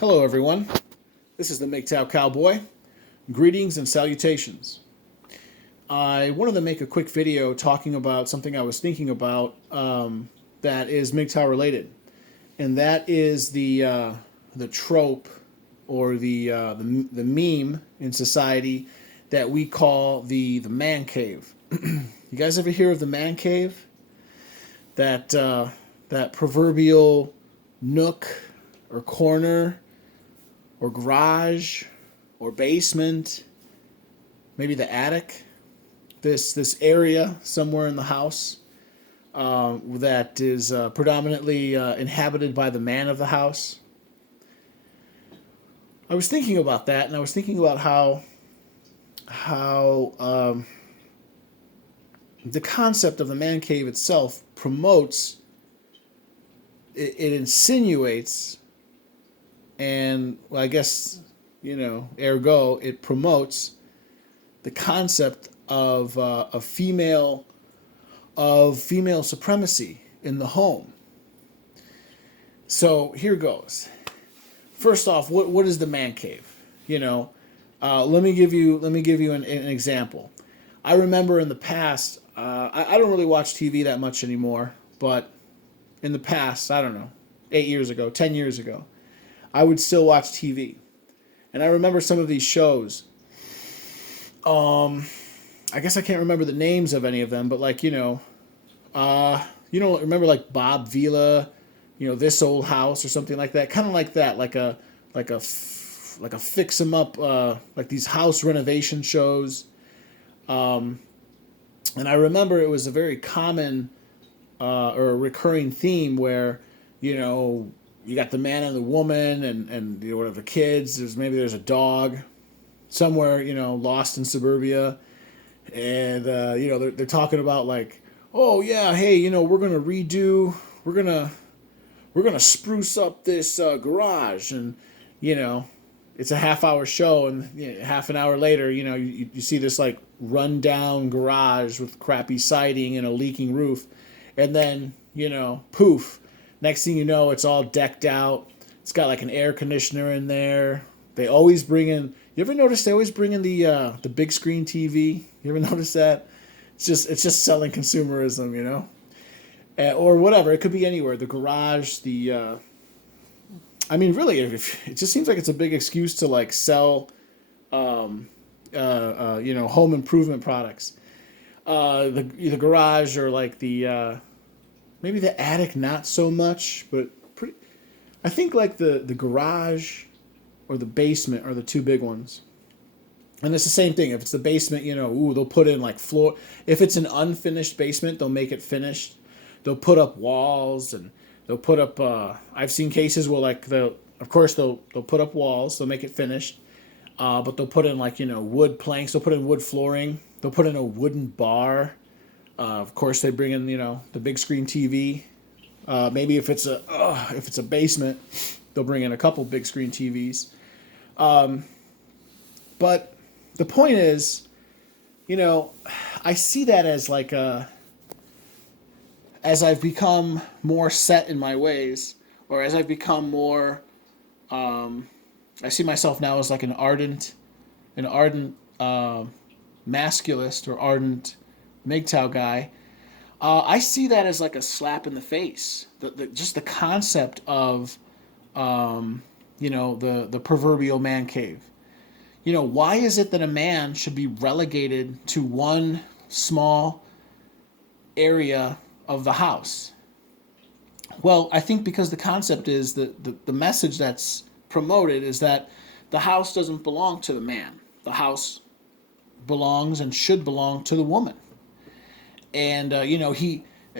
Hello, everyone. This is the Mgtow Cowboy. Greetings and salutations. I wanted to make a quick video talking about something I was thinking about that is Mgtow related, and that is the trope or the meme in society that we call the man cave. You guys ever hear of the man cave? That proverbial nook or corner or garage or basement, maybe the attic, this area somewhere in the house that is predominantly inhabited by the man of the house. I was thinking about that, and I was thinking about how the concept of the man cave itself promotes, it insinuates, and well, I guess ergo it promotes the concept of female supremacy in the home. So here goes. First off, what is the man cave? Let me give you an example. I remember in the past, I don't really watch TV that much anymore, but in the past, I don't know, 8 years ago, 10 years ago, I would still watch TV. And I remember some of these shows. I guess I can't remember the names of any of them, but remember like Bob Vila, This Old House or something like that, kind of like that, like a fix 'em up, like these house renovation shows. And I remember it was a very common or a recurring theme where you got the man and the woman and whatever kids. There's a dog somewhere lost in suburbia, and they're talking about like, oh yeah, hey, we're gonna spruce up this garage, and it's a half-hour show, and half an hour later you see this like run-down garage with crappy siding and a leaking roof, and then poof, next thing you know, it's all decked out. It's got like an air conditioner in there. They always bring in. You ever notice they always bring in the big screen TV? You ever notice that? It's just selling consumerism, or whatever. It could be anywhere. The garage, I mean, really, it just seems like it's a big excuse to like sell, home improvement products. The garage or like maybe the attic, not so much, but pretty. I think like the garage or the basement are the two big ones. And it's the same thing. If it's the basement, they'll put in like floor. If it's an unfinished basement, they'll make it finished. They'll put up walls, and they'll put up. I've seen cases where like of course they'll put up walls. They'll make it finished, but they'll put in like wood planks. They'll put in wood flooring. They'll put in a wooden bar. Of course, they bring in the big screen TV. Maybe if it's a basement, they'll bring in a couple big screen TVs. But the point is, I see that as like as I've become more set in my ways, or as I've become more, I see myself now as like an ardent masculist or ardent MGTOW guy. I see that as like a slap in the face. Just the concept of, the proverbial man cave. Why is it that a man should be relegated to one small area of the house? Well, I think because the concept is the message that's promoted is that the house doesn't belong to the man. The house belongs and should belong to the woman. And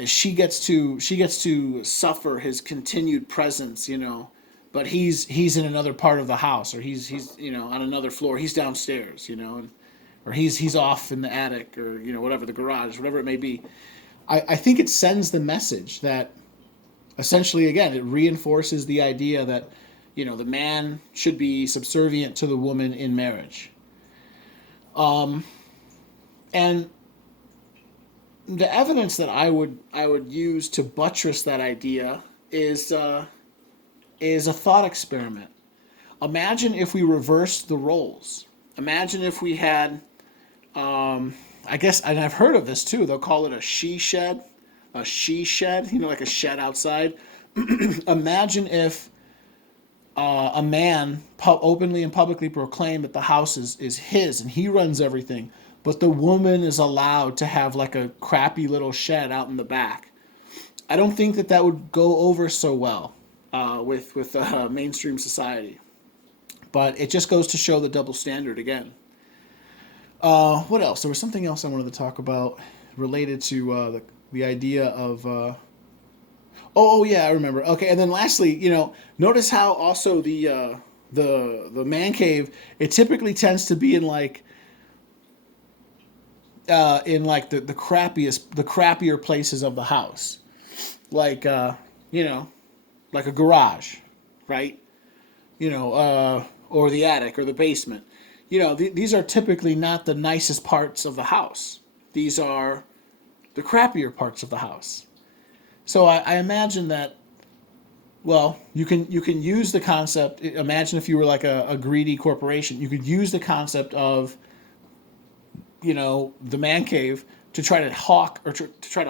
she gets to suffer his continued presence, but he's in another part of the house, or he's on another floor. He's downstairs, or he's off in the attic, or whatever, the garage, whatever it may be. I think it sends the message that essentially, again, it reinforces the idea that the man should be subservient to the woman in marriage. And the evidence that I would use to buttress that idea is a thought experiment. Imagine if we reversed the roles. Imagine if we had, I guess, and I've heard of this too. They'll call it a she shed. You know, like a shed outside. Imagine if a man openly and publicly proclaimed that the house is his and he runs everything, but the woman is allowed to have like a crappy little shed out in the back. I don't think that that would go over so well with mainstream society. But it just goes to show the double standard again. What else? There was something else I wanted to talk about related to the idea of. Oh yeah, I remember. Okay, and then lastly, notice how also the man cave, it typically tends to be in like the crappier places of the house, like like a garage, right? Or the attic or the basement. These are typically not the nicest parts of the house. These are the crappier parts of the house. So I imagine that. Well, you can use the concept. Imagine if you were like a greedy corporation, you could use the concept of the man cave to try to hawk or to try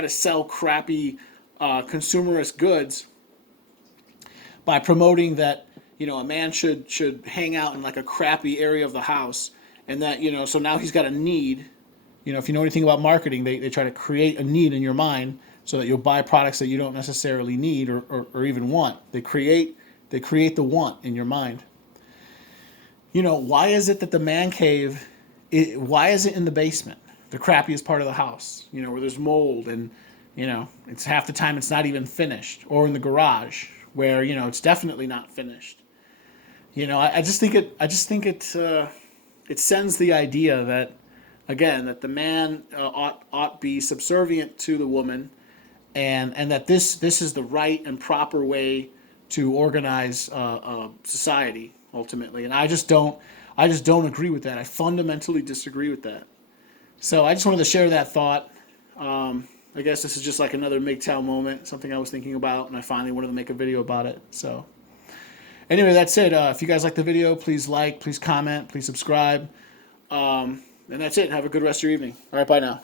to sell crappy consumerist goods by promoting that a man should hang out in like a crappy area of the house, and that so now he's got a need. If you know anything about marketing, they try to create a need in your mind so that you'll buy products that you don't necessarily need or even want. They create the want in your mind. Why is it that the man cave, why is it in the basement, the crappiest part of the house, where there's mold and it's half the time it's not even finished, or in the garage where it's definitely not finished. I just think it sends the idea that, again, that the man ought be subservient to the woman, and that this is the right and proper way to organize society ultimately. And I just don't agree with that. I fundamentally disagree with that. So I just wanted to share that thought. I guess this is just like another Mgtow moment, something I was thinking about, and I finally wanted to make a video about it. So anyway, that's it. If you guys like the video, please like, please comment, please subscribe. And that's it. Have a good rest of your evening. All right, bye now.